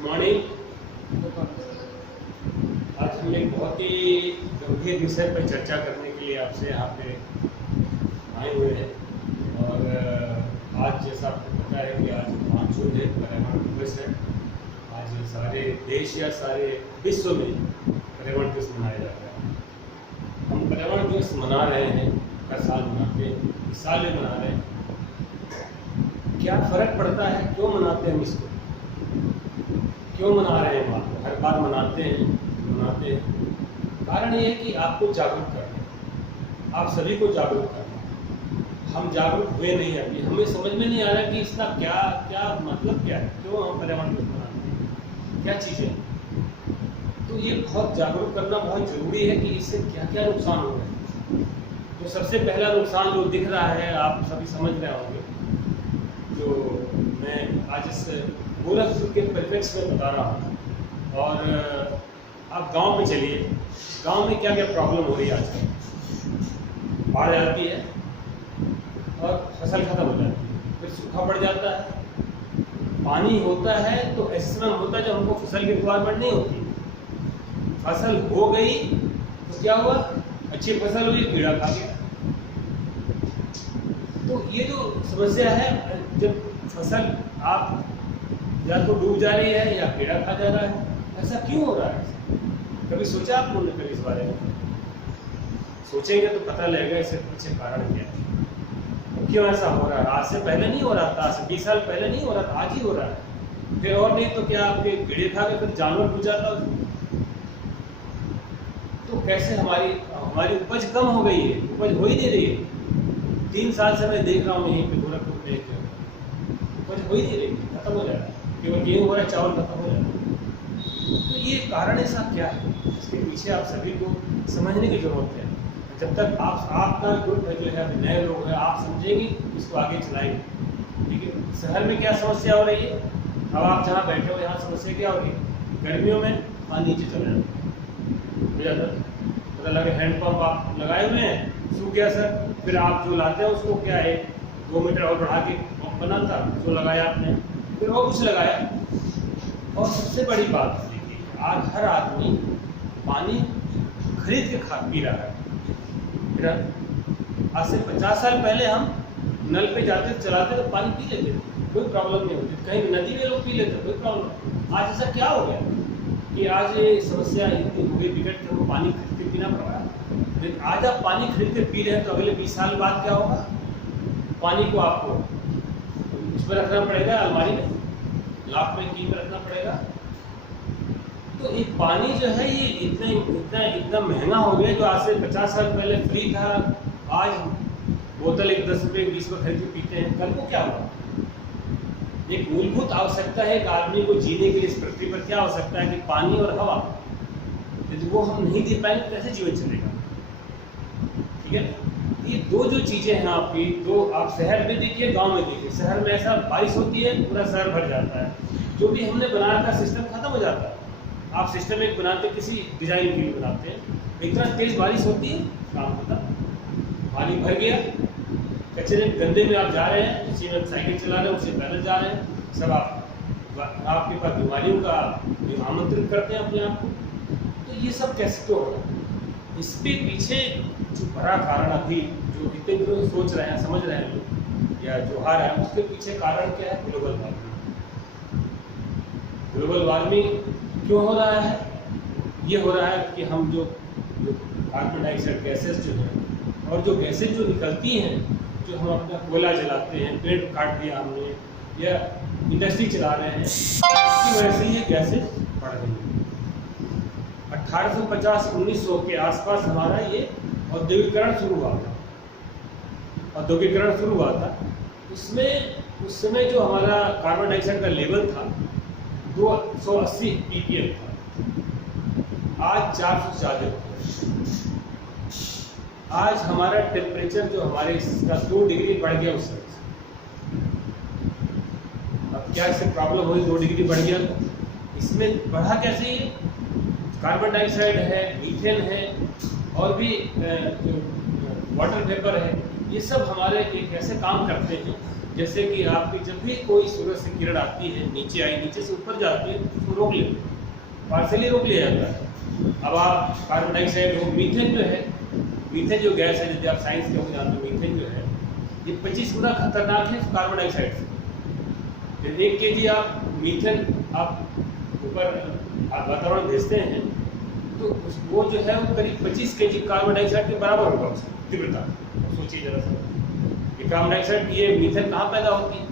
Good morning. आज हम एक बहुत ही गंभीर विषय पर चर्चा करने के लिए आपसे यहाँ पे आए हुए हैं। और आज जैसा आपको पता है कि आज 5 जून है, पर्यावरण दिवस है। आज सारे देश या सारे विश्व में पर्यावरण दिवस मनाया जाता है। हम पर्यावरण दिवस मना रहे हैं, हर साल मनाते हैं, इस साल भी मना रहे हैं। क्या फ़र्क पड़ता है, क्यों मनाते हैं हम इसको, क्यों मना रहे हैं? आप हर बार मनाते हैं। कारण ये है कि आपको जागरूक करना, आप सभी को जागरूक करना। हम जागरूक हुए नहीं अभी, हमें समझ में नहीं आ रहा कि इसका क्या मतलब क्या है, क्यों हम पर्यावरण दिवस मनाते हैं, क्या चीज़ें हैं। तो ये बहुत जागरूक करना बहुत ज़रूरी है कि इससे क्या क्या नुकसान हो रहे हैं। तो सबसे पहला नुकसान जो दिख रहा है, आप सभी समझ रहे होंगे, जो मैं आज इस गोरखपुर के परिप्रेक्ष्य में बता रहा हूँ। और आप गांव में चलिए, गांव में क्या क्या प्रॉब्लम हो रही है आजकल। बाढ़ आती है और फसल खत्म हो जाती है, फिर सूखा पड़ जाता है। पानी होता है तो ऐसा समय होता है जब हमको फसल की रिक्वायरमेंट नहीं होती। फसल हो गई तो क्या हुआ, अच्छी फसल हुई, कीड़ा खा गया। तो ये जो समस्या है, जब फसल आप या तो डूब जा रही है या कीड़ा खा जा रहा है, ऐसा क्यों हो रहा है? कभी सोचा आप लोगों ने कभी इस बारे में? सोचेंगे तो पता लगेगा इसके पीछे कारण क्या है, क्यों ऐसा हो रहा है। आज से पहले नहीं हो रहा था, आज से 20 साल पहले नहीं हो रहा था, आज ही हो रहा है। फिर और नहीं तो क्या आपके कीड़े खा के फिर जानवर घुस जाता। तो कैसे हमारी उपज कम हो गई है, उपज हो ही नहीं रही है। 3 साल से मैं देख रहा हूँ यहीं पे गोरखपुर में, उपज हो ही नहीं रही, खत्म हो जा रहा है। केवल गेहूँ हो रहा है, चावल खत्म हो जा रहा है। तो ये कारण ऐसा क्या है, इसके पीछे आप सभी को समझने की जरूरत है। जब तक आपका ग्रुप जो है, नए लोग हैं, आप समझेंगे इसको आगे चलाएंगे। ठीक है, शहर में क्या समस्या हो रही है, अब आप जहाँ बैठे हो यहाँ समस्या क्या हो रही है? गर्मियों में पानी नीचे चला जाता है, पता लगे हैंडपम्प आप लगाए हुए हैं, सूख गया सर, फिर आप जो लाते हैं उसको क्या है 2 मीटर और बढ़ा के पंप बना था, जो लगाया आपने, फिर और कुछ लगाया। और सबसे बड़ी बात देखिए, आज हर आदमी पानी खरीद के पी रहा है। आज से 50 साल पहले हम नल पे जाते चलाते तो पानी पी लेते थे, कोई प्रॉब्लम नहीं होती। कहीं नदी में लोग पी लेते, कोई प्रॉब्लम। आज ऐसा क्या हो गया कि आज ये समस्या इतनी हो गई बिगड़ के हमको पानी खरीद के पीना पड़ रहा है। लेकिन आज आप पानी खरीद के पी रहे हैं तो अगले 20 साल बाद क्या होगा? पानी को आपको उसमें रखना पड़ेगा, अलमारी में लाख में की में रखना पड़ेगा। तो एक पानी जो है ये इतना महंगा हो गया, जो आज से 50 साल पहले फ्री था, आज बोतल 10 रुपये 20 रुपये खरीद के पीते हैं। कल को क्या होगा? एक मूलभूत आवश्यकता है एक आदमी को जीने के लिए इस पृथ्वी पर, क्या आवश्यकता है कि पानी और हवा। यदि वो हम नहीं दे पाएंगे तो कैसे जीवन चलेगा? ठीक है, ये दो जो चीज़ें हैं आपकी, दो आप शहर में देखिए, गांव में देखिए। शहर में ऐसा बारिश होती है पूरा शहर भर जाता है, जो भी हमने बना रखा सिस्टम खत्म हो जाता है। आप सिस्टम एक बनाते, किसी डिजाइन के लिए बनाते हैं, इतना तेज बारिश होती है, काम होता, पानी भर गया, कचरे गंदे में आप जा रहे हैं, किसी में साइकिल चला रहे हैं, उससे पैदल जा रहे हैं, सब आपके पास बीमारियों का आमंत्रित करते हैं अपने आप को। तो ये सब कैसे तो हो रहा है? इसके पीछे जो बड़ा कारण अभी जो इतने लोग सोच रहे हैं, समझ रहे हैं लोग या जो आ रहा है, उसके पीछे कारण क्या है? Global warming. ग्लोबल वार्मिंग क्यों हो रहा है? ये हो रहा है कि हम जो कार्बन डाइऑक्साइड गैसेस जो है, और जो गैसेज जो निकलती हैं, जो हम अपना कोयला जलाते हैं, पेड़ काट दिया हमने, या इंडस्ट्री चला रहे हैं, इसकी वजह से ये गैसेज बढ़ रही है। 1850-1900 के आसपास हमारा ये औद्योगिकरण शुरू हुआ था। उसमें उस समय जो हमारा कार्बन डाइऑक्साइड का लेवल था 280 ppm था, आज 400 से ज़्यादा। आज हमारा टेम्परेचर जो हमारे इसका 2 डिग्री बढ़ गया उस समय से। अब क्या इससे प्रॉब्लम हुई? 2 डिग्री बढ़ गया, इसमें बढ़ा कैसे? ये कार्बन डाइऑक्साइड है, मीथेन है, और भी जो वाटर वेपर है, ये सब हमारे एक ऐसे काम करते हैं जैसे कि आपकी जब भी कोई सूरज से किरण आती है, नीचे आई, नीचे से ऊपर जाती है, तो उसको रोक लेते हैं, पार्सली रोक लिया जाता है। अब आप कार्बन डाइऑक्साइड हो, मीथेन जो है, मीथेन जो गैस है, यदि आप साइंस के हो जानते हो, मीथेन जो है ये 25 गुना खतरनाक है कार्बन डाइऑक्साइड से। यदि 1 kg आप मीथेन आप ऊपर वातावरण भेजते हैं तो वो जो है वो करीब 25 kg कार्बन डाइऑक्साइड के बराबर होगा उसकी तीव्रता। सोचिए जरा सा, ये कार्बन डाइऑक्साइड, ये मीथेन कहाँ पैदा होती है?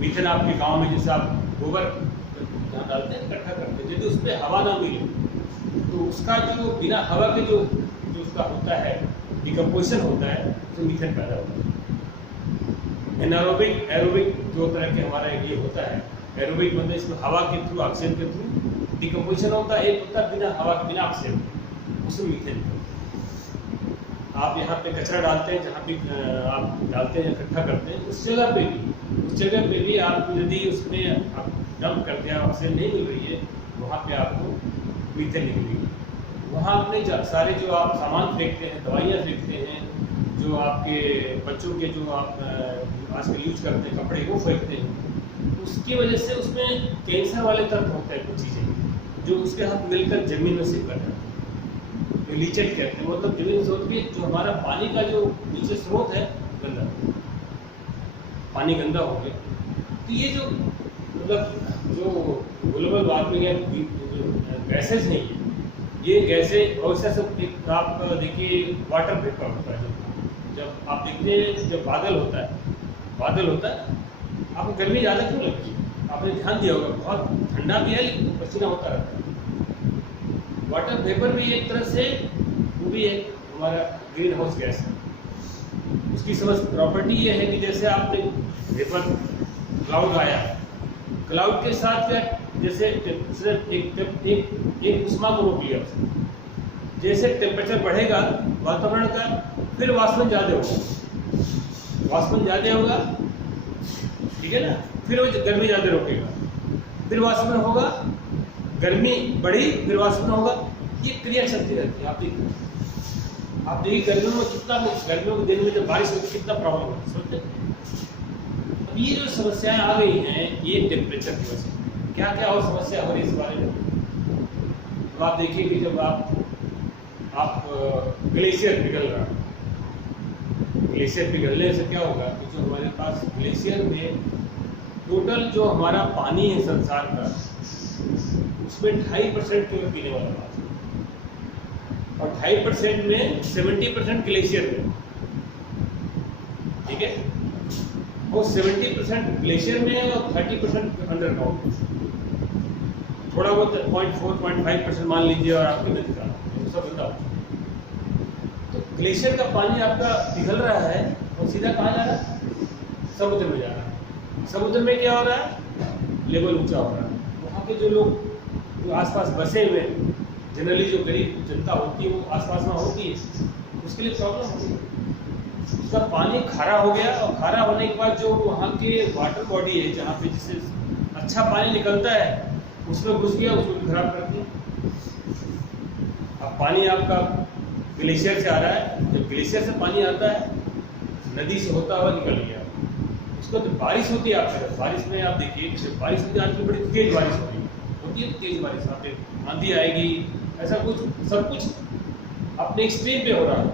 मीथेन आपके गांव में जैसे आप गोबर जहाँ डालते हैं, इकट्ठा करते हैं, यदि उस पर हवा ना मिले तो उसका जो बिना हवा के जो उसका होता है डिकम्पोजिशन होता है, तो मीथेन पैदा होता है। एनारोबिक एरोबिक दो तरह के हमारा ये होता है। एरोबिक मतलब इसमें हवा के थ्रू, ऑक्सीजन के थ्रू डिकम्पोजिशन होता है, एक होता है बिना हवा के, बिना ऑक्सीजन, उसमें मीथेन। आप यहाँ पे कचरा डालते हैं, जहाँ भी आप डालते हैं, इकट्ठा करते हैं, उस जगह पे भी आप यदि उसमें आप डंप करते हैं, ऑक्सीजन नहीं मिल रही है, वहाँ पे आपको मीथेन निकलेगी। वहाँ अपने सारे जो आप सामान फेंकते हैं, दवाइयाँ फेंकते हैं, जो आपके बच्चों के जो आप आजकल यूज करते हैं कपड़े, वो फेंकते हैं, उसकी वजह से उसमें कैंसर वाले तत्व होते हैं, कुछ चीज़ें जो उसके साथ मिलकर जमीन में सिप कर जाते हैं, जो लीचेट कहते हैं, मतलब जमीन से होती है। जो हमारा पानी का जो नीचे स्रोत है गंदा, पानी गंदा हो गया, तो ये जो मतलब जो ग्लोबल वार्मिंग है, जो गैसेज नहीं है, ये गैसेज और इससे आप देखिए वाटर वेपर होता है, जब आप देखते हैं जब बादल होता है आपको गर्मी ज़्यादा क्यों लगती है? आपने ध्यान दिया होगा, बहुत ठंडा भी है लेकिन पसीना होता रहता है। वाटर वेपर भी एक तरह से वो भी एक हमारा ग्रीन हाउस गैस है। उसकी समझ प्रॉपर्टी ये है कि जैसे आपने वेपर क्लाउड आया, क्लाउड के साथ क्या, जैसे एक उष्मा को रोक लिया उसने, जैसे टेम्परेचर बढ़ेगा वातावरण का, फिर वाष्पन ज़्यादा होगा, ठीक है ना, फिर वो गर्मी ज़्यादा रोकेगा, फिर वाष्पन होगा, गर्मी बढ़ी, फिर वाष्पन होगा, ये क्रिया चलती रहती है। आप देखिए गर्मियों में कितना, गर्मियों के दिन में जब बारिश होती है कितना प्रॉब्लम होता है, सोचते हैं। अब ये जो समस्याएं आ गई हैं, ये टेम्परेचर की वजह से, क्या क्या और समस्या हो रही है इस बारे में? तो आप देखिए कि जब आप ग्लेशियर पिघल रहा है, ग्लेशियर पिघलने से क्या होगा कि जो हमारे पास ग्लेशियर में टोटल जो हमारा पानी है संसार का, उसमें 2.5% केवल पीने वाला पानी, और 2.5% में 70% ग्लेशियर में, ठीक है, और 70% ग्लेशियर में और 30% अंडरग्राउंड में, थोड़ा बहुत 0.4-0.5% मान लीजिए, और आपके नदी का सब गंदा हो। तो ग्लेशियर का पानी आपका पिघल रहा है और सीधा कहाँ जा रहा है? समुद्र में जा रहा है। समुद्र में क्या हो रहा है? लेवल ऊंचा हो रहा है। वहाँ के जो लोग जो आसपास बसे हुए, जनरली जो गरीब जनता होती है वो आसपास में होती है, उसके लिए प्रॉब्लम होती है। उसका पानी खारा हो गया, और खारा होने के बाद जो वहाँ के वाटर बॉडी है, जहाँ पे जिससे अच्छा पानी निकलता है, उसमें घुस गया, उसको भी खराब कर दिया। अब पानी आपका ग्लेशियर से आ रहा है, जब ग्लेशियर से पानी आता है, नदी से होता हुआ निकल गया, उसको तो बारिश होती है आपके, बारिश में आप देखिए जब बारिश होती है, आजकल बड़ी तेज बारिश होती है, तेज बारिश, आपके आंधी आएगी, ऐसा कुछ सब कुछ अपने एक्सट्रीम पे हो रहा है।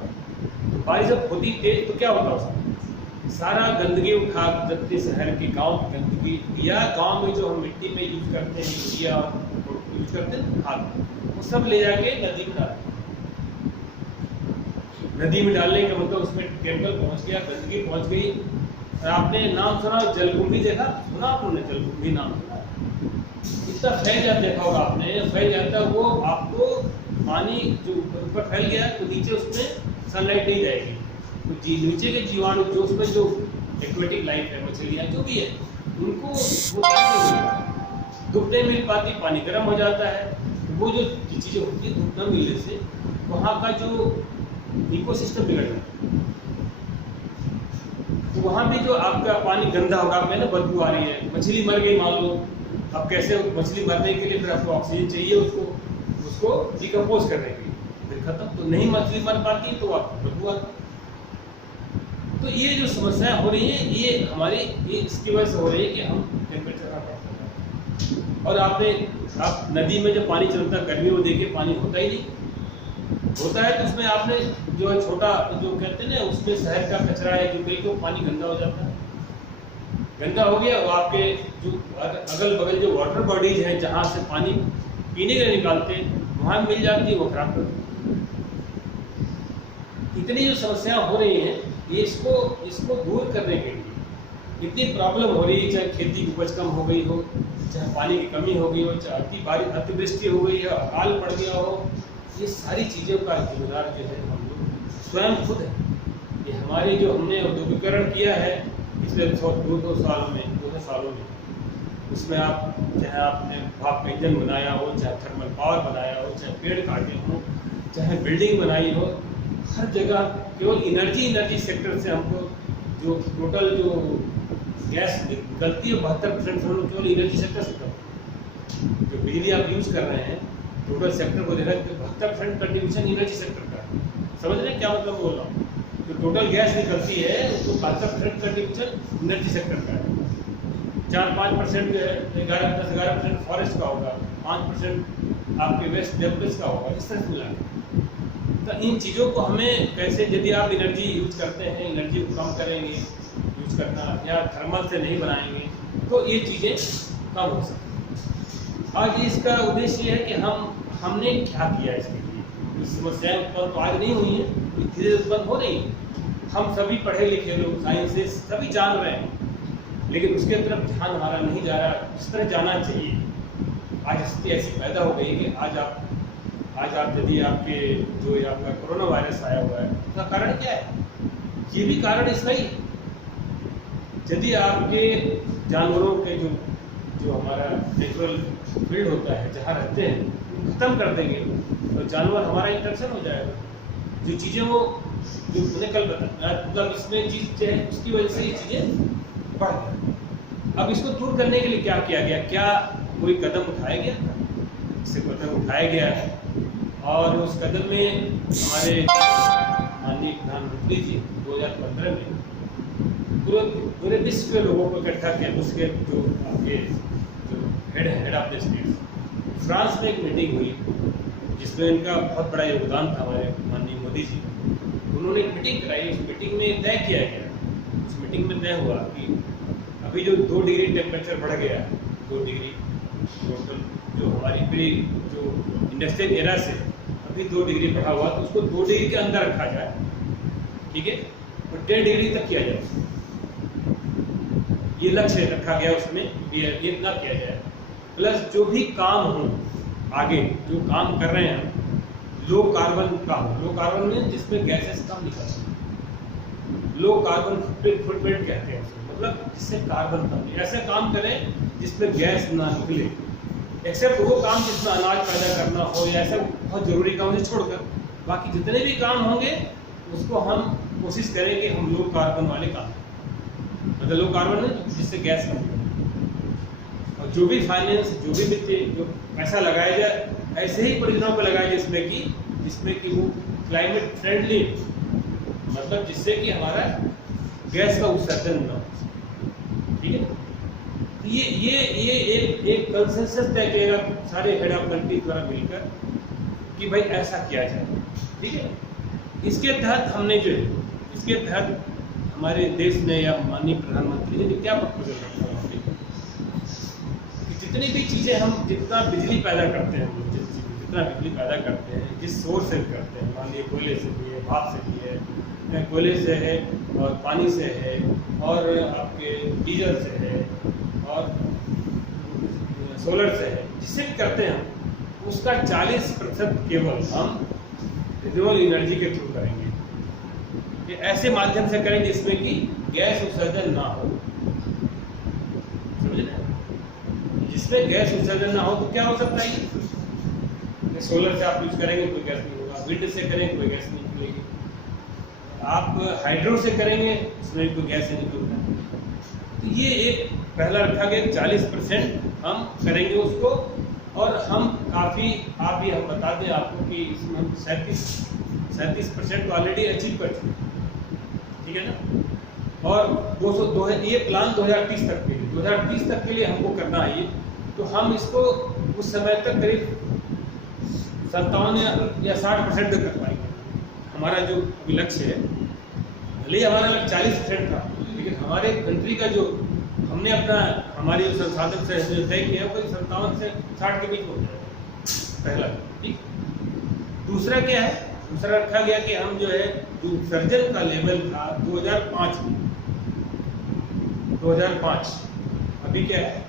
तो बारिश जब होती तेज तो क्या होता है, उसमें सारा गंदगी उठा, जितने शहर के गाँव की गंदगी, या गाँव में जो हम मिट्टी में यूज करते हैं, यूरिया यूज करते हैं खाद, वो सब ले जाके नदी में डालते हैं। नदी में डालने का मतलब उसमें केमिकल पहुंच गया, गंदगी पहुंच गई। और आपने नाम सुना जलकुंभी, देखा सुना आपने जलकुंभी नाम सुना? इतना फैल जाता, देखा होगा आपने, फैल जाता वो आपको पानी जो ऊपर फैल गया तो नीचे उसमें सनलाइट नहीं जाएगी, तो नीचे के जीवाणु जो उसमें जो एक्वेटिक लाइफ है, मछलियाँ जो भी है, उनको धूप नहीं मिल पाती, पानी गर्म हो जाता है, वो जो चीज़ें होती है धूप न मिलने से वहाँ का जो इकोसिस्टम बिगड़ जाता है। तो वहाँ भी जो आपका पानी गंदा होगा, आप ना बदबू आ रही है, मछली मर गई मान लो, अब कैसे मछली मरने के लिए फिर आपको ऑक्सीजन चाहिए उसको डिकम्पोज करने के लिए, फिर खत्म, तो नहीं मछली मर पाती तो आपको बदबू आती। तो ये जो समस्याएं हो रही हैं ये हमारी ये इसकी वजह से हो रही है कि हम टेम्परेचर का बढ़ रहा है। और आप नदी में जब पानी चलता है गर्मी में देखिए पानी होता ही नहीं, होता है तो उसमें आपने जो है छोटा जो कहते हैं ना उसमें शहर का कचरा है जो बिल्कुल पानी गंदा हो जाता है, गंदा हो गया वो आपके जो अगल बगल जो वाटर बॉडीज हैं जहाँ से पानी पीने के लिए निकालते हैं वहाँ मिल जाती है, वो खराब कर देती है। इतनी जो समस्याएं हो रही हैं ये इसको दूर करने के लिए इतनी प्रॉब्लम हो रही है, चाहे खेती की उपज कम हो गई हो, चाहे पानी की कमी हो गई हो, चाहे अतिवृष्टि हो गई है, अकाल पड़ गया हो, ये सारी चीज़ों का जिम्मेदार जो है हम लोग स्वयं खुद है। ये हमारी जो हमने औद्योगिकरण किया है पिछले 200 सालों में उसमें आप चाहे आपने भाप इंजन बनाया हो, चाहे थर्मल पावर बनाया हो, चाहे पेड़ काटे हो, चाहे बिल्डिंग बनाई हो, हर जगह केवल एनर्जी सेक्टर से हमको जो टोटल जो गैस निकलती है 72% से हम केवल एनर्जी सेक्टर से करते। जो बिजली आप यूज़ कर रहे हैं टोटल सेक्टर को देखा तो 72% कंट्रीब्यूशन एनर्जी सेक्टर का है। समझ रहे हैं क्या मतलब बोल रहा हूँ? जो टोटल गैस निकलती है उसको 72% कंट्रीब्यूशन एनर्जी सेक्टर का है। 4-5% जो है 10-11% फॉरेस्ट का होगा, 5% आपके वेस्ट डेवलपर्स का होगा, इस तरह से मिला। तो इन चीज़ों को हमें कैसे, यदि आप एनर्जी यूज करते हैं एनर्जी को कम करेंगे यूज करना या थर्मल से नहीं बनाएंगे तो ये चीज़ें कम हो सकती। आज इसका उद्देश्य ये है कि हमने क्या किया इसके लिए। इस समस्याएं उत्पन्न तो आज नहीं हुई हैं, धीरे धीरे उत्पन्न हो रही हैं। हम सभी पढ़े लिखे लोग साइंस सभी जान रहे हैं, लेकिन उसके तरफ ध्यान हमारा नहीं जा रहा जिस तरह जाना चाहिए। आज स्थिति ऐसी पैदा हो गई कि आज आप यदि आपके जो आपका कोरोना वायरस आया हुआ है उसका कारण क्या है? ये भी कारण इसका ही है। यदि आपके जानवरों के जो हमारा नेचुरल फील्ड होता है जहाँ रहते हैं खत्म कर देंगे तो जानवर हमारा इंटरेक्शन हो जाएगा। जो चीज़ें वो जो मैंने कल बताया मतलब इसमें चीज़ है उसकी वजह से ये चीज़ें बढ़ गई। अब इसको दूर करने के लिए क्या किया गया? क्या कोई कदम उठाया गया? इससे कदम उठाया गया है और उस कदम में हमारे माननीय प्रधानमंत्री जी 2015 में पूरे विश्व के लोगों को इकट्ठा किया। उसके जो आपके जो head of the state France में एक मीटिंग हुई जिसमें इनका बहुत बड़ा योगदान था हमारे माननीय मोदी जी। उन्होंने एक मीटिंग कराई, उस मीटिंग में तय किया गया, उस मीटिंग में तय हुआ कि अभी जो 2 डिग्री टेम्परेचर बढ़ गया है, 2 डिग्री टोटल जो हमारी प्री जो इंडस्ट्रियल एरा से अभी 2 डिग्री बढ़ा हुआ तो उसको 2 डिग्री के अंदर रखा जाए, ठीक है, और 10 डिग्री तक किया जाए। ये लक्ष्य रखा गया उसमें ये इतना किया जाए। प्लस जो भी काम हो आगे जो काम कर रहे हैं लो कार्बन का हो, लो कार्बन में जिसमें गैसेस कम निकलते, लो कार्बन फुटप्रिंट कहते हैं उसको, मतलब जिससे कार्बन कम, ऐसे काम करें जिसमें गैस ना निकले, एक्सेप्ट वो काम जिसमें अनाज पैदा करना हो या ऐसा बहुत ज़रूरी काम है छोड़कर बाकी जितने भी काम होंगे उसको हम कोशिश करेंगे हम लो कार्बन वाले काम, मतलब लो कार्बन में जिससे गैस कम निकले। और जो भी फाइनेंस जो भी वित्तीय जो पैसा लगाया जाए ऐसे ही परियोजनाओं पर लगाया जाए जिसमें कि वो क्लाइमेट फ्रेंडली, मतलब जिससे कि हमारा गैस का उत्सर्जन न हो, ठीक है। ये एक कंसेंसस तय किएगा सारे हेड ऑफ कंट्री द्वारा मिलकर कि भाई ऐसा किया जाए, ठीक है। इसके तहत हमने जो है इसके तहत हमारे देश ने या माननीय प्रधानमंत्री ने क्या प्रपोजल रखा है कि जितनी भी चीज़ें हम जितना बिजली पैदा करते हैं जितना बिजली पैदा करते हैं जिस सोर्स से करते हैं, मान लीजिए कोयले से भी है, भाप से भी है, कोयले से है और पानी से है और आपके डीजल से है और सोलर से है, जिससे भी करते हैं उसका 40% केवल हम रिन्यूएबल एनर्जी के थ्रू करेंगे। ये ऐसे माध्यम से करेंगे जिसमें कि गैस उत्सर्जन ना हो, समझ रहे हैं? जिसमें गैस उत्सर्जन ना हो तो क्या हो सकता है? सोलर से आप यूज करेंगे कोई गैस नहीं होगा, विंड से करेंगे कोई गैस नहीं निकलेगी, आप हाइड्रो से करेंगे उसमें कोई गैस नहीं निकलता। तो ये एक पहला रखा गया 40% हम करेंगे उसको, और हम काफ़ी हम बता दें आपको कि इसमें हम 37% तो ऑलरेडी अचीव कर चुके, ठीक है ना। और 200 ये प्लान 2030 तक के लिए, 2030 तक के लिए हमको करना है ये। तो हम इसको उस समय तक करीब 57 या 60% तक कर पाएंगे। हमारा जो अभी लक्ष्य है, भले ही हमारा लक्ष्य 40% था, लेकिन हमारे कंट्री का जो हमने अपना हमारी जो संसाधन से तय किया है वो 57 से 60 के बीच हो जाएगा, पहला। ठीक। दूसरा क्या है, दूसरा रखा गया कि हम जो है जो उत्सर्जन का लेवल था 2005 में, 2005 अभी क्या है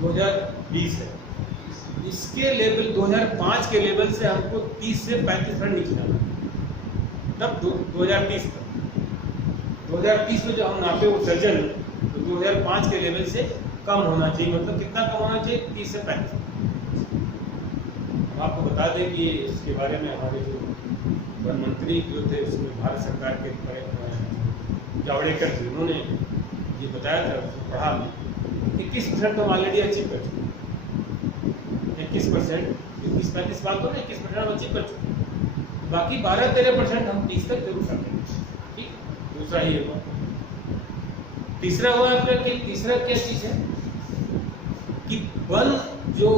2020 है, इसके लेवल 2005 के लेवल से हमको 30 से 35% नीचे जाना है। तब 2030 तक, 2030 में जो हम नापे उत्सर्जन तो 2005 के लेवल से कम होना चाहिए। मतलब कितना कम होना चाहिए? 30 से 35। हम आपको बता दें कि इसके बारे में हमारे जो वन मंत्री जो थे उसमें भारत सरकार के जावड़ेकर जी, उन्होंने ये बताया था, उसको पढ़ा में 21% तो हम ऑलरेडी अचीव कर चुके हैं। 21%, 21-35 बात हो ना, 21% हम अचीव कर चुके हैं। बाकी 12-13% हम 30 तक जरूर कर लेंगे। ठीक। दूसरा ये हुआ। तीसरा हुआ आपका कि तीसरा क्या चीज़ है कि वन जो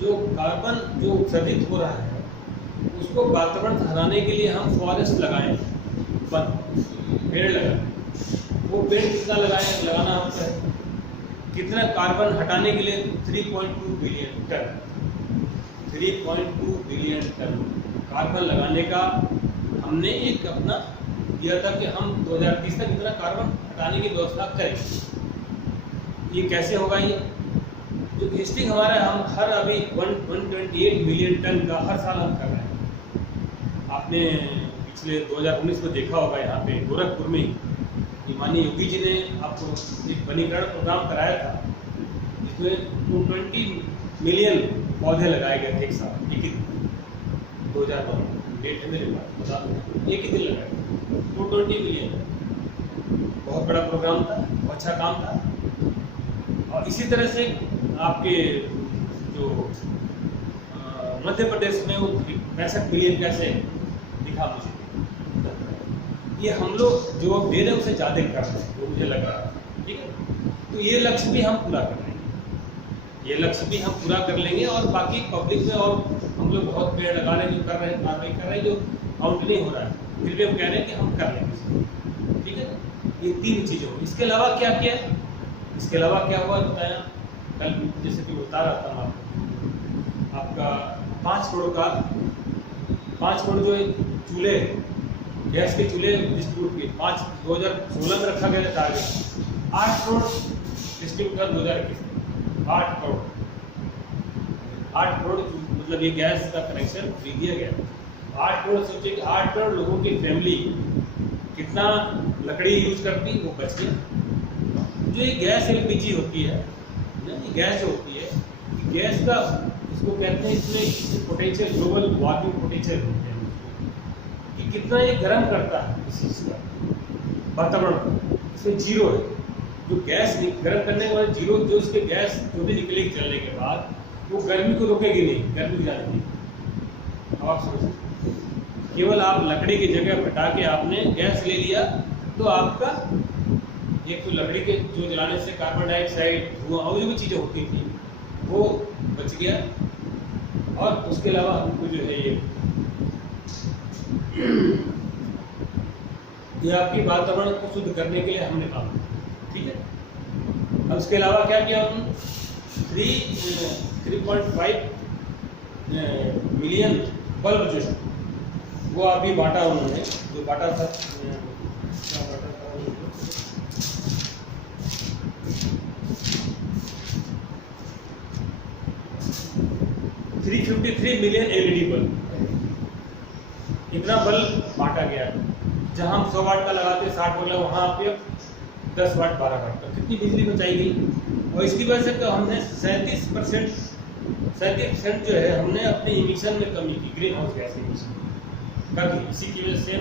कार्बन जो उत्सर्जित हो रहा है उसको वातावरण हराने के लिए हम फॉरेस्ट लगाएं, वन पेड़ लगाएं। वो पेड़ कितना लगाना होता है, कितना कार्बन हटाने के लिए 3.2 billion ton, 3.2 billion ton carbon लगाने का हमने एक अपना दिया था कि हम 2030 तक इतना कार्बन हटाने की व्यवस्था करें। ये कैसे होगा? ये जो वेस्टिंग हमारा हम हर अभी 128 मिलियन टन का हर साल हम कर रहे हैं। आपने पिछले 2019 में देखा होगा, यहाँ पे गोरखपुर में माननीय योगी जी ने आपको एक वनीकरण प्रोग्राम कराया था, जिसमें 220 मिलियन पौधे लगाए गए थे एक साल, एक ही 2009 डेट है मेरे पास, बता दूँ, एक ही दिन लगाए 220 मिलियन। बहुत बड़ा प्रोग्राम था, बहुत अच्छा काम था। और इसी तरह से आपके जो मध्य प्रदेश में वो 65 मिलियन कैसे दिखा मुझे, ये हम लोग जो दे रहे हैं उसे ज़्यादा कर रहे हैं, जो मुझे लग रहा है। ठीक है। तो ये लक्ष्य भी हम पूरा कर लेंगे, ये लक्ष्य भी हम पूरा कर लेंगे। और बाकी पब्लिक में और हम लोग बहुत पेड़ लगा रहे हैं, जो कर रहे हैं, कार्रवाई कर रहे हैं, जो काउंट नहीं हो रहा है, फिर भी हम कह रहे हैं कि हम कर लेंगे। ठीक है। ये 3 चीज़ें होंगी। इसके अलावा क्या किया है? इसके अलावा क्या हुआ बताया कल, जैसे कि बता रहा था मैं आपका 5 करोड़ जो चूल्हे, गैस के चूल्हे डिस्ट्रीब्यूट किए, 2016 में रखा गया था टारगेट, 8 करोड़ डिस्ट्रीब्यूट कर 2021 में, 8 करोड़ मतलब ये गैस का कनेक्शन फ्री दिया गया। 8 करोड़, सोचिए कि 8 करोड़ लोगों की फैमिली कितना लकड़ी यूज करती, वो बच गया। जो ये गैस LPG होती है ना, ये गैस जो होती है, गैस का इसको कहते हैं, इसमें पोटेंशियल, ग्लोबल वार्मिंग पोटेंशियल होते हैं कि कितना ये गर्म करता है इस चीज़ का वातावरण को। इसमें जीरो है, जो गैस गर्म करने के बाद जीरो, जो इसके गैस जो भी निकलेगी जलने के बाद, वो गर्मी को रोकेगी नहीं, गर्मी जाने नहीं। अब आप समझिए, केवल आप लकड़ी की जगह हटा के आपने गैस ले लिया तो आपका एक तो लकड़ी के जो जलाने से कार्बन डाइऑक्साइड, धुआं और जो भी चीज़ें होती थी वो बच गया। और उसके अलावा हमको जो है ये आपकी वातावरण को शुद्ध करने के लिए हमने काम किया। ठीक है। अब उसके अलावा क्या किया हम 3.5 मिलियन बल्ब जो है वो अभी बांटा उन्होंने, जो बांटा था, क्या बांटा था 353 मिलियन LED बल्ब, इतना बल्ब बांटा गया है। जहां हम 100 वाट का लगाते 60 वाट, वहां पे 10 वाट 12 वाट का कितनी बिजली बचाई गई। और इसकी वजह से तो हमने 37% जो है हमने अपने इमिशन में कमी की, ग्रीन हाउस गैस इमिशन कर दी इसी की वजह से।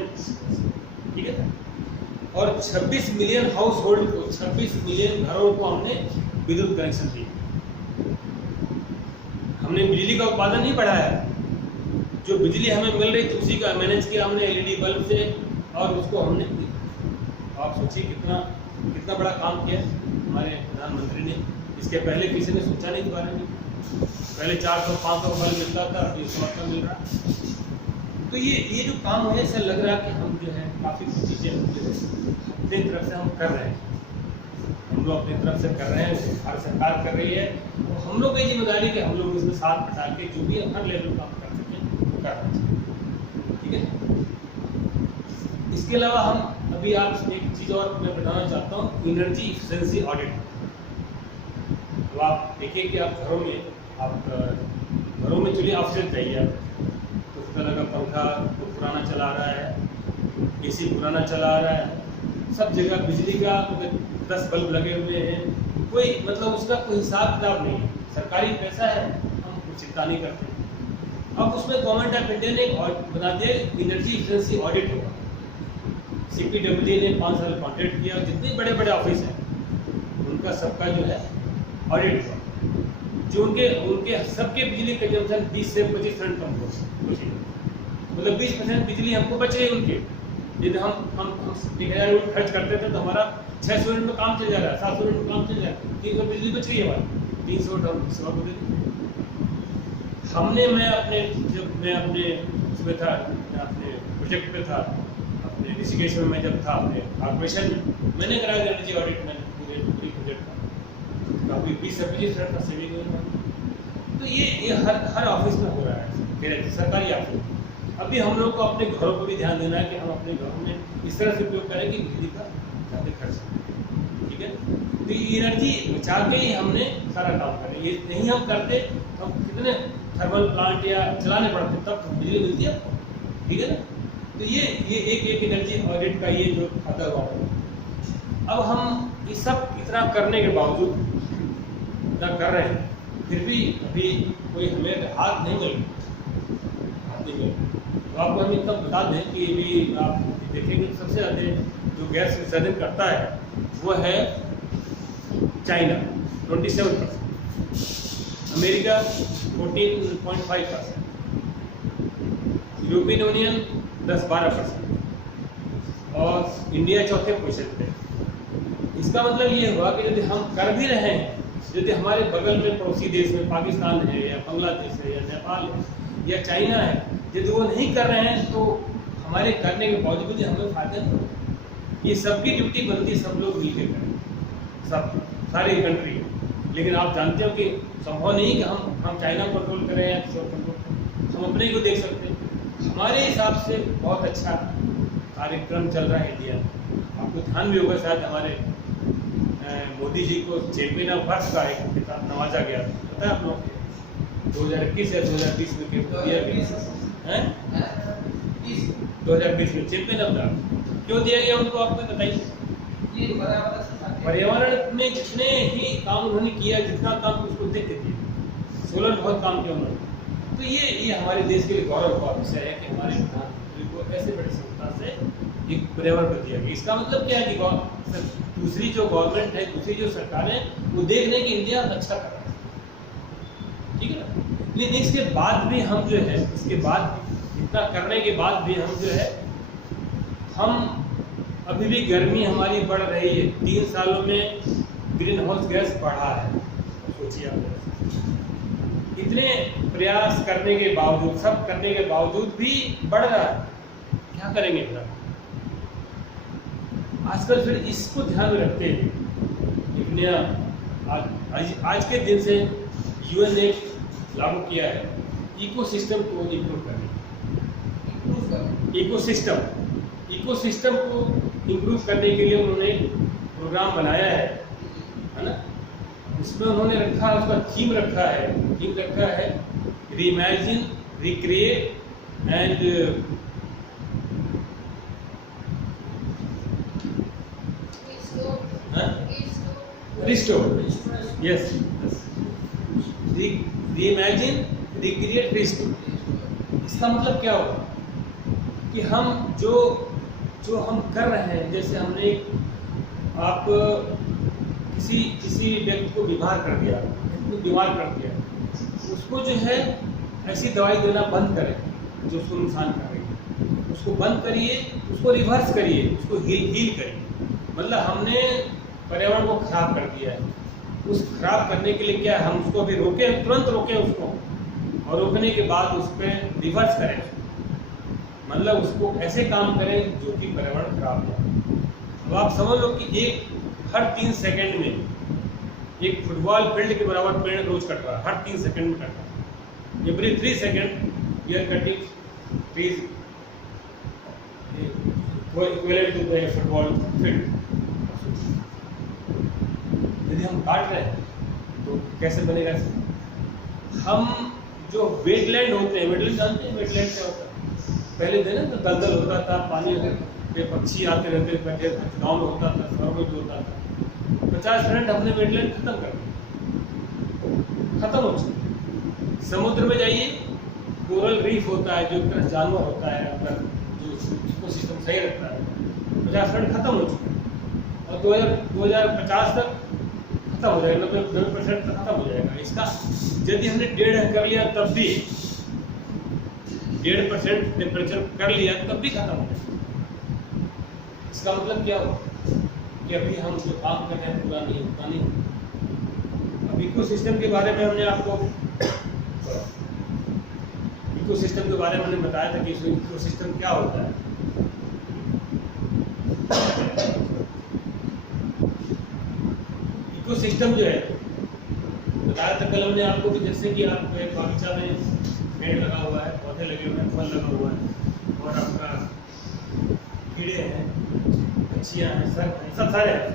ठीक है। और 26 मिलियन हाउस होल्ड को, 26 मिलियन घरों को हमने विद्युत कनेक्शन दी। हमने बिजली का उत्पादन नहीं बढ़ाया, जो बिजली हमें मिल रही थी उसी का मैनेज किया हमने LED बल्ब से, और उसको हमने आप सोचिए कितना बड़ा काम किया हमारे प्रधानमंत्री ने। इसके पहले किसी ने सोचा नहीं इस बारे में। पहले 400-500 का फल मिलता था, अभी 100 का मिल रहा। तो ये जो काम है, ऐसा लग रहा है कि हम जो है काफ़ी कुछ चीज़ें अपनी तरफ से हम कर रहे हैं। हम लोग अपनी तरफ से कर रहे हैं, हर सरकार कर रही है। तो हम लोग की जिम्मेदारी कि हम लोग इसमें साथ बटा के जो भी हर लेवल काम कर सकें वो करना चाहिए। ठीक है। इसके अलावा हम अभी आप एक चीज़ और मैं बताना चाहता हूँ, एनर्जी इफिशिएंसी ऑडिट। तो आप देखिए कि आप घरों में चलिए ऑफिस जाइए आप, तो उस तरह का पंखा तो पुराना चला रहा है, एसी पुराना चला रहा है, सब जगह बिजली का 10 बल्ब लगे हुए हैं, कोई मतलब उसका कोई हिसाब किताब नहीं है। सरकारी पैसा है, हम कुछ चिंता नहीं करते। अब उसमें गवर्नमेंट ऑफ इंडिया ने बना दिया एनर्जी इफिशिएंसी ऑडिट होगा। CPWD ने 5 साल कॉन्ट्रैक्ट किया, जितने बड़े बड़े ऑफिस हैं उनका सबका जो है ऑडिट हुआ, जो उनके सबके बिजली कंजम्पशन 20 से 25% कम हो, मतलब 20% बिजली हमको बचे उनके। यदि हम 1000 यूनिट खर्च करते थे तो हमारा 600 यूनिट में काम चल जा रहा है, 700 यूनिट में काम चल जा रहा है, 300 बिजली बच रही है हमारी, 300 100 को हमने जब मैं अपने उसमें था, अपने प्रोजेक्ट पे था, अपने ऋषिकेश में जब था, अपने कॉर्पोरेशन में मैंने कराया एनर्जी ऑडिट में पूरी प्रोजेक्ट का, काफ़ी 20 से 25% का सेविंग हुआ। तो ये हर ऑफिस में हो रहा है, सरकारी ऑफिस। अभी हम लोग को अपने घरों पर भी ध्यान देना है कि हम अपने घरों में इस तरह से उपयोग करें कि बिजली का ज़्यादा खर्च हो। ठीक है। तो ये एनर्जी बचा के ही हमने सारा काम करें। ये नहीं हम करते तो हम कितने थर्मल प्लांट या चलाने पड़ते, तब तो बिजली मिलती है आपको। ठीक है ना। तो ये एक एनर्जी ऑडिट का ये जो खाता हुआ है। अब हम ये सब इतना करने के बावजूद इतना कर रहे हैं, फिर भी अभी कोई हमें हाथ नहीं मिल। तो आपको हम इतना बता दें कि भी आप देखेंगे सबसे ज़्यादा जो गैस उत्सर्जन करता है वो है चाइना 27%, अमेरिका 14.5%, यूरोपियन यूनियन 10-12% और इंडिया चौथे पोजीशन पे। इसका मतलब ये हुआ कि यदि हम कर भी रहे हैं, यदि हमारे बगल में पड़ोसी देश में पाकिस्तान है या बांग्लादेश है या नेपाल है या चाइना है, यदि वो नहीं कर रहे हैं तो हमारे करने के बावजूद हमें फायदा नहीं होगा। ये सबकी ड्यूटी बनती है, सब लोग मिलकर करें, सब सारी कंट्री। लेकिन आप जानते हो कि संभव नहीं कि हम चाइना को कंट्रोल करें या किसी और कंट्रोल करें, हम अपने को देख सकते हैं। हमारे हिसाब से बहुत अच्छा कार्यक्रम चल रहा है इंडिया में। आपको ध्यान भी होगा, शायद हमारे मोदी जी को चैंपियन ऑफ वर्ष का एक खिताब नवाजा गया, पता है आप लोग? 2021 या 2020 में दिया गया है, 2020 में चैंपियन ऑफ द क्यों दिया गया उनको, आपको बताइए। पर्यावरण में जितने ही काम उन्होंने किया, जितना काम उसको देख के किया, सोलर बहुत काम किया उन्होंने। तो ये हमारे देश के लिए गौरव का विषय है कि हमारे प्रधानमंत्री को ऐसे बड़े संस्था से एक पर्यावरण पर दिया गया। इसका मतलब क्या है कि दूसरी जो गवर्नमेंट है, दूसरी जो सरकार है, वो देख लें कि इंडिया अच्छा कर रहा है। ठीक है ना। लेकिन इसके बाद भी हम जो है, इसके बाद इतना करने के बाद भी हम जो है, हम अभी भी गर्मी हमारी बढ़ रही है। 3 सालों में ग्रीन हाउस गैस बढ़ा है। सोचिए आप, इतने प्रयास करने के बावजूद, सब करने के बावजूद भी बढ़ रहा है। क्या करेंगे फिर? आजकल फिर इसको ध्यान में रखते हुए आज के दिन से UN ने लागू किया है इकोसिस्टम को इम्प्रूव करने। इकोसिस्टम को इम्प्रूव करने के लिए उन्होंने प्रोग्राम बनाया है ना। उसमें उन्होंने रखा, उसका थीम रखा है reimagine, recreate and restore. Yes, reimagine, recreate, restore. इसका मतलब क्या होगा कि हम जो हम कर रहे हैं, जैसे हमने आप किसी व्यक्ति को बीमार कर दिया, उसको जो है ऐसी दवाई देना बंद करें जो उसको नुकसान कर रही है। उसको बंद करिए, उसको रिवर्स करिए, उसको हील करिए। मतलब हमने पर्यावरण को खराब कर दिया है। उस खराब करने के लिए क्या है, हम उसको अभी रोकें, तुरंत रोकें उसको, और रोकने के बाद उस पर रिवर्स करें, मतलब उसको ऐसे काम करें जो कि पर्यावरण खराब हो। अब आप समझ लो कि हर 3 सेकंड में एक फुटबॉल फील्ड के बराबर पेड़ रोज कट रहा है, हर 3 सेकंड में कट रहा है। Every 3 second we are cutting trees equivalent to the football field. यदि हम काट रहे हैं तो कैसे बनेगा? हम जो वेटलैंड होते हैं, वेटलैंड जानते हैं वेटलैंड क्या होता है? पहले दिन तो दलदल होता था, पानी पे पक्षी आते रहते थे, गाँव में होता था, शहरों में भी होता था। 50% हमने वेटलैंड खत्म कर दिया, खत्म हो चुका। समुद्र में जाइए, कोरल रीफ होता है, जो एक तरह जानवर होता है अंदर, जो इकोसिस्टम सही रखता है, 50% खत्म हो चुका है। और 2050 तक खत्म हो जाएगा, 90% तक खत्म हो जाएगा। इसका यदि हमने 1.5 कर लिया तब भी 1.5% टेम्परेचर कर लिया तब भी खत्म हो जाएगा। इसका मतलब क्या हुआ कि अभी हम जो काम कर रहे हैं पूरा नहीं होता नहीं। अब इकोसिस्टम के बारे में हमने आपको इकोसिस्टम के बारे में हमने बताया था कि इकोसिस्टम क्या होता है। इकोसिस्टम जो है, बताया था कल हमने आपको कि जैसे कि आप बगीचा में पेड़ लगा हुआ है, पौधे लगे हुए हैं, फल लगा हुआ है, और आपका कीड़े हैं, मच्छियाँ हैं, सब सारे हैं।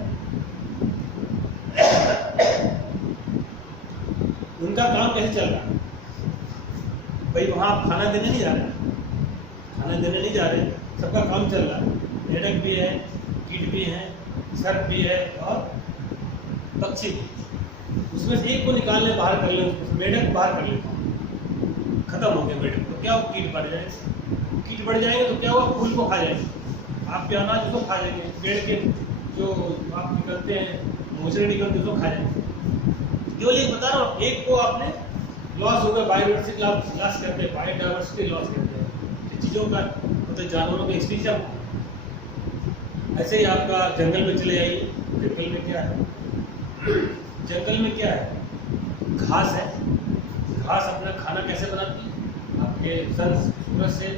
उनका काम कैसे चल रहा है? भाई वहाँ आप खाना देने नहीं जा रहे, खाना देने नहीं जा रहे, सबका काम चल रहा है। मेढक भी है, कीट भी है, सर्प भी है और पक्षी भी। उसमें से एक को निकालने बाहर कर ले, उसमें मेढक बाहर कर लेता हूँ, खत्म हो गया मेढक। तो क्या हो, कीट बढ़ जाएंगे, कीट बढ़ जाएंगे तो क्या हुआ, फूल को खा जाएंगे, आपके अनाज को खा जाएंगे, पेड़ के जो आप निकलते हैं, मोचड़े निकलते हैं, उसको खा जाएंगे। केवल ये बता रहा हूँ, एक को आपने लॉस होगा, बायोडाइवर्सिटी लॉस करते हैं, बायोडाइवर्सिटी लॉस करते हैं, चीज़ों का मतलब जानवरों का एक्सटिंक्शन। ऐसे ही आपका जंगल में चले जाइए, जंगल में क्या है, जंगल में क्या है, घास है। घास अपना खाना कैसे बनाती है, आपके सूरज से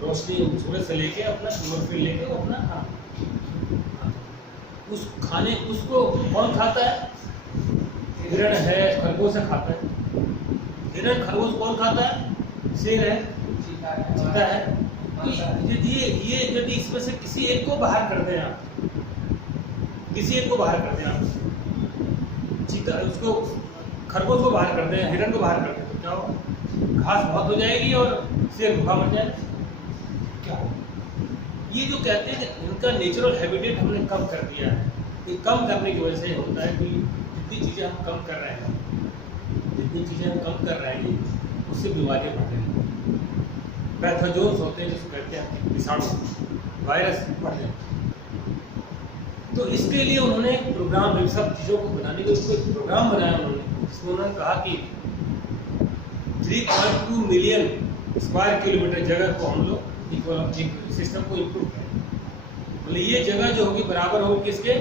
रोशनी, सूरज से लेके अपना क्लोरोफिल लेके वो अपना खाना, उस खाने उसको कौन खाता है? हिरण है, खरगोश खाता है। हिरण खरगोश कौन खाता है? शेर है, चीता है। यदि इसमें से किसी एक को बाहर कर दें आप, किसी एक को बाहर कर दें आप, चीता उसको, खरगोश को बाहर कर दें, हिरण को बाहर कर दें, तो क्या होगा? घास बहुत हो जाएगी और शेर भूखा मर जाएगा। क्या होगा? ये जो कहते हैं कि इनका नेचुरल हैबिटेट हमने कम कर दिया है। ये कम करने की वजह से होता है कि जितनी चीज़ें हम कम कर रहे हैं, जितनी चीज़ें हम कम कर रहे हैं, उससे बीमारियाँ बढ़ रही हैं। पैथोजोन्स होते हैं जिसको कहते हैं विषाणु, वायरस बढ़ रहे हैं। तो इसके लिए उन्होंने एक प्रोग्राम, इन सब चीज़ों को बनाने के लिए एक प्रोग्राम बनाया उन्होंने, जिसमें उन्होंने कहा कि 3.2 मिलियन स्क्वायर किलोमीटर जगह को हम लोग एक सिस्टम को इम्प्रूव करें। मतलब ये जगह जो होगी बराबर होगी किसके?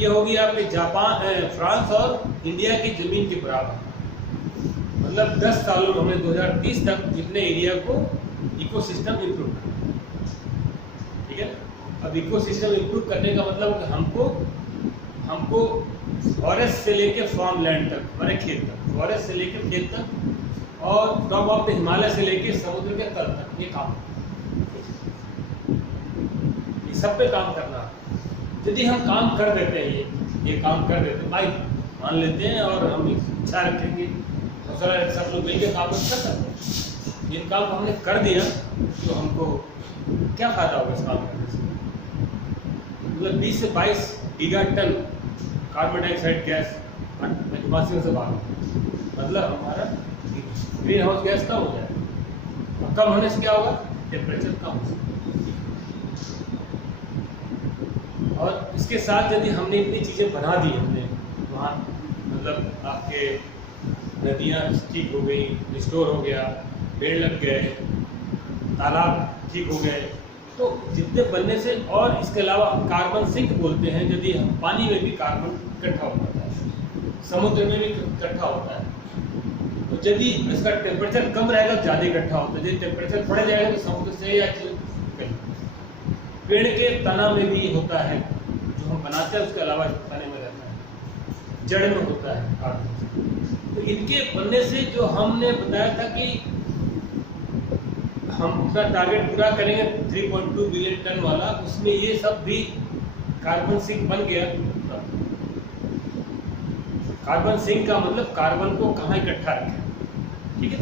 ये होगी आपके जापान, फ्रांस और इंडिया की ज़मीन के बराबर। मतलब 10 सालों में हमने 2030 तक इतने एरिया को इकोसिस्टम इम्प्रूव करना, ठीक है। अब इकोसिस्टम इम्प्रूव करने का मतलब कि हमको फॉरेस्ट से लेके फार्म लैंड तक, हमारे खेत तक, फॉरेस्ट से लेके खेत तक, और टॉप ऑफ द हिमालय से लेके समुद्र के तल तक, ये काम, ये सब पे काम करना। यदि हम काम कर देते हैं, ये काम कर देते हैं, भाई मान लेते हैं और हम इच्छा रखेंगे, सब लोग मिलकर काम कर सकते हैं। ये काम हमने कर दिया तो हमको क्या फायदा होगा इस काम करने से? मतलब 20 से 22 gigaton carbon dioxide gas atmosphere से बाहर, मतलब हमारा ग्रीन हाउस गैस कम हो जाएगा। और कम होने से क्या होगा? टेम्परेचर कम हो सकता है। और इसके साथ यदि हमने इतनी चीज़ें बना दी, हमने वहाँ मतलब आपके नदियाँ ठीक हो गई, रिस्टोर हो गया, पेड़ लग गए, तालाब ठीक हो गए, तो जितने बनने से, और इसके अलावा कार्बन सिंक बोलते हैं, यदि हम पानी में भी कार्बन इकट्ठा होता है, समुद्र में भी इकट्ठा होता है। तो यदि इसका टेम्परेचर कम रहेगा तो ज़्यादा इकट्ठा होता है, यदि टेम्परेचर बढ़ जाएगा तो समुद्र से या पेड़ के तना में भी होता है, जो हम बनाते हैं उसके अलावा तने में रहता है, जड़ में होता है कार्बन। तो इनके बनने से जो हमने बताया था कि हम अपना टारगेट पूरा करेंगे 3.2 बिलियन टन वाला, उसमें ये सब भी कार्बन सिंक बन गया। कार्बन सिंक का मतलब कार्बन को कहाँ इकट्ठा रखें, ठीक है।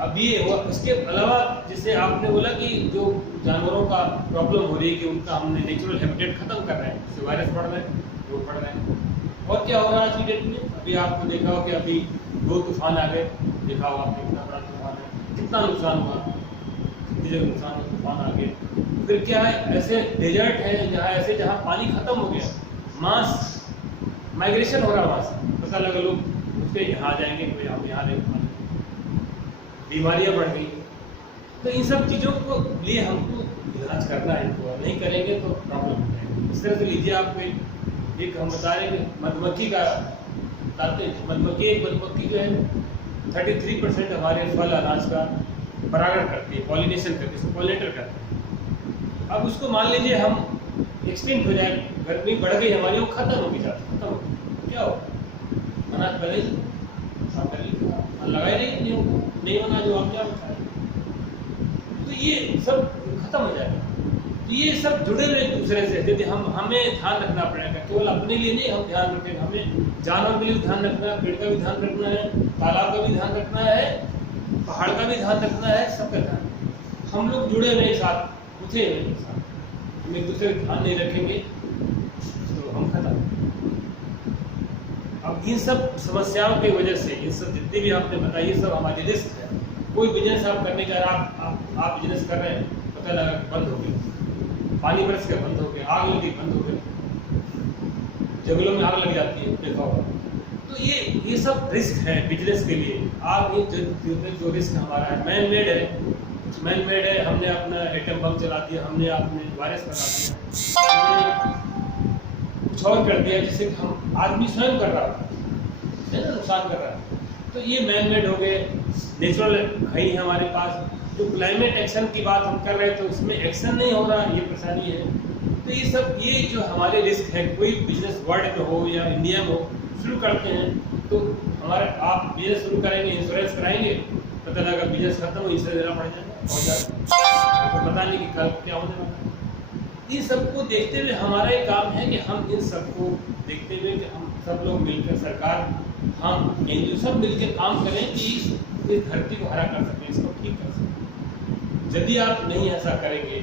अब ये हुआ। इसके अलावा जैसे आपने बोला कि जो जानवरों का प्रॉब्लम हो रही है कि उनका हमने नेचुरल हैबिटेट खत्म कर रहे हैं, उससे वायरस बढ़ रहे हैं, रोग बढ़ रहे हैं। और क्या हो रहा है आज की डेट में, अभी आपको देखा हो कि अभी 2 तूफान आ गए, देखा हो आपने कितना बड़ा तूफान है, कितना नुकसान हुआ, कितनी जगह नुकसान हुआ, तूफान आ गए। फिर क्या है, ऐसे डेजर्ट है जहाँ पानी खत्म हो गया, मास माइग्रेशन हो रहा है, वहाँ से पता लगा लोग उसके यहाँ जाएंगे, कोई हम यहाँ रहेंगे, बीमारियाँ बढ़ गई। तो इन सब चीज़ों को लिए हमको इलाज करना है, इनको नहीं करेंगे तो प्रॉब्लम हो जाएगी। इस तरह से लीजिए, आपको एक हम बता रहे हैं मधुमक्खी का बताते हैं। मधुमक्खी जो है 33% हमारे फल अनाज का परागण करती है, पॉलिनेशन करती है, उसको पॉलिनेटर करती है। अब उसको मान लीजिए हम एक्सटिंक्ट हो जाए, गर्मी बढ़ गई हमारी, वो खत्म होगी, खत्म होगी, क्या हो अनाज बनेगी, लगाए नहीं होना, जो आप क्या बताएं, तो ये सब खत्म हो जाएगा। तो ये सब जुड़े हुए एक दूसरे से, यदि हमें ध्यान रखना पड़ेगा, केवल अपने लिए नहीं हम ध्यान रखेंगे, हमें जानवर के लिए ध्यान रखना है, पेड़ का भी ध्यान रखना है, तालाब का भी ध्यान रखना है, पहाड़ का भी ध्यान रखना है, सबका ध्यान। हम लोग जुड़े हुए साथ, पूछे हुए साथ, हम एक दूसरे का ध्यान नहीं रखेंगे तो हम खत्म। अब इन सब समस्याओं की वजह से, इन सब जितनी भी आपने बताई, ये सब हमारी रिस्क है। कोई बिजनेस आप करने जा रहे हैं, आप बिजनेस कर रहे हैं, पता लगा बंद हो गया, पानी बरस के बंद हो गया, आग लगी बंद हो गया, जंगलों में आग लग जाती है, देखा होगा। तो ये सब रिस्क है बिजनेस के लिए। आप ये जो रिस्क हमारा है, मैन मेड है, हमने अपना एटम बम चला दिया, हमने अपने वायरस बना दिया, कुछ और कर दिया जिससे हम आदमी स्वयं कर रहा है ना, नुकसान कर रहा है। तो ये मैन मेड हो गए, नेचुरल है ही हमारे पास। जो क्लाइमेट एक्शन की बात हम कर रहे हैं तो उसमें एक्शन नहीं हो रहा, ये परेशानी है। तो ये सब, ये जो हमारे रिस्क है, कोई बिजनेस वर्ल्ड में हो या इंडिया में हो, शुरू करते हैं तो हमारे, आप बिजनेस शुरू करेंगे, इंश्योरेंस कराएंगे, पता लगा बिजनेस खत्म हो, इंश्योरेंस देना पड़ जाएगा, तो पता नहीं कि कल क्या होने वाला है। इन सबको देखते हुए हमारा एक काम है कि हम इन सबको देखते हुए कि हम सब लोग मिलकर, सरकार, हम एनजीओ सब मिलकर काम करें कि इस धरती को हरा कर सकें, इसको ठीक कर सकें। यदि आप नहीं ऐसा करेंगे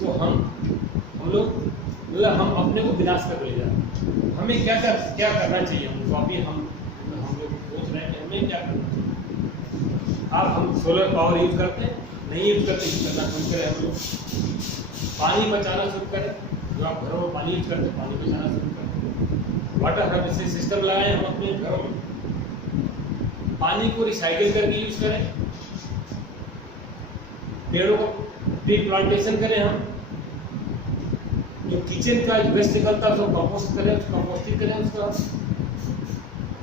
तो हम लोग मतलब हम अपने को विनाश कर ले जाएंगे। हमें क्या करना चाहिए हमको, अभी हम लोग सोच रहे हैं कि हमें क्या करना चाहिए। हम सोलर पावर यूज करते हैं, नहीं यूज करते, यूज करना शुरू करें हम लोग। पानी बचाना शुरू करें, जो आप घरों में पानी यूज करते हैं, पानी बचाना शुरू करें। वाटर हार्वेस्टिंग सिस्टम लगाएं हम अपने घरों में, पानी को रिसाइकिल करके यूज करें, पेड़ों को ट्री प्लांटेशन करें, हम जो किचन का वेस्ट निकलता है उसको कंपोस्ट करें, उसको कंपोस्टिंग करें। उसका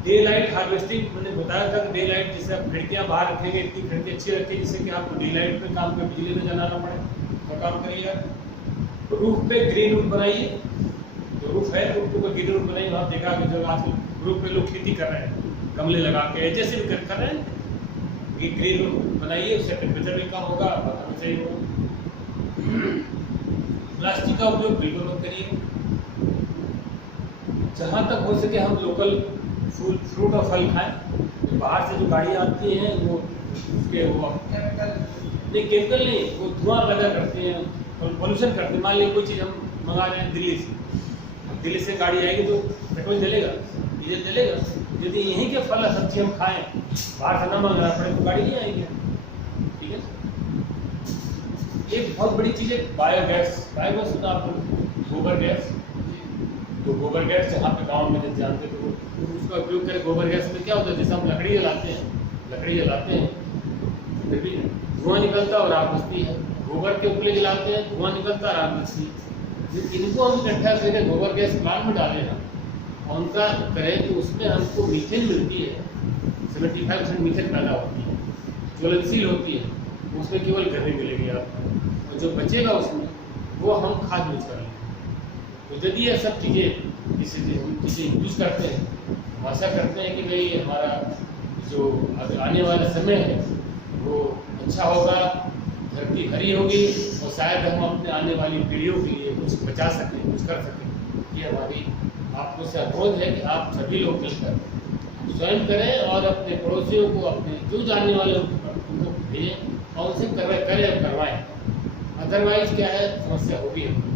डे लाइट हार्वेस्टिंग मैंने बताया था कि डे लाइट, जैसे आप खिड़कियाँ बाहर रखेंगे, इतनी खिड़की अच्छी रखें जिससे कि आपको डे लाइट में काम कर, बिजली में जाना ना पड़े, तो काम करिएगा। रूफ पे ग्रीन रूफ बनाइए, जो रूफ है रूफ पे ग्रीन रूफ बनाइए। वहाँ देखा कि जो आज रूफ पे लोग खेती कर रहे हैं, गमले लगा के, जैसे भी कर रहे हैं, कि ग्रीन रूफ बनाइए, उससे टेम्परेचर भी कम होगा, बताना सही होगा। प्लास्टिक का उपयोग बिल्कुल मत करिए। जहाँ तक हो सके हम लोकल फ्रूट और फल खाएं। बाहर से जो गाड़ियाँ आती हैं वो उसके वो केमिकल नहीं, वो धुआं पैदा करते हैं और पोल्यूशन करते हैं। मान लीजिए कोई चीज़ हम मंगा रहे हैं दिल्ली से, अब दिल्ली से गाड़ी आएगी तो पेट्रोल जलेगा, डीजल जलेगा। यदि यहीं के फल सब्जी हम खाएं, बाहर से न मंगाना पड़े तो गाड़ी नहीं आएगी, ठीक है। एक बहुत बड़ी चीज़ है बायोगैस सुना आपने, गोबर गैस। तो गोबर गैस जहाँ पे गांव में जानते तो उसका उपयोग करें। गोबर गैस में क्या होता है, जैसे हम लकड़ी जलाते हैं, फिर भी धुआं निकलता है और आग बुझती है। गोबर के उपले जलाते हैं, धुआं निकलता है आग से। इनको हम इकट्ठा करके गोबर गैस प्लांट में डालें ना, और उनका करें तो उसमें हमको मीथेन मिलती है, 75% मीथेन पैदा होती है, ज्वलनशील होती है, उसमें केवल गर्मी मिलेगी आपको, और जो बचेगा उसमें वो हम खाद यूज कर लेंगे। तो यदि ये सब चीज़ें इस हम चीज़ें यूज करते हैं, हम आशा करते हैं कि भाई हमारा जो आने वाला समय है वो अच्छा होगा, धरती हरी होगी, और शायद हम अपने आने वाली पीढ़ियों के लिए कुछ बचा सकें, कुछ कर सकें। ये हमारी आपको से अनुरोध है कि आप सभी लोग मिलकर स्वयं करें और अपने पड़ोसियों को, अपने जो जानने वाले उनको भेजें और उनसे करें और करवाएं। अदरवाइज क्या है, समस्या होगी हमको।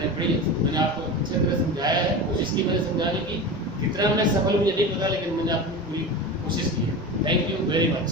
मैंने आपको अच्छी तरह समझाया है, कोशिश की मैंने समझाने की। कितना मैं सफल मुझे नहीं पता, लेकिन मैंने आपको पूरी कोशिश की है। Thank you very much.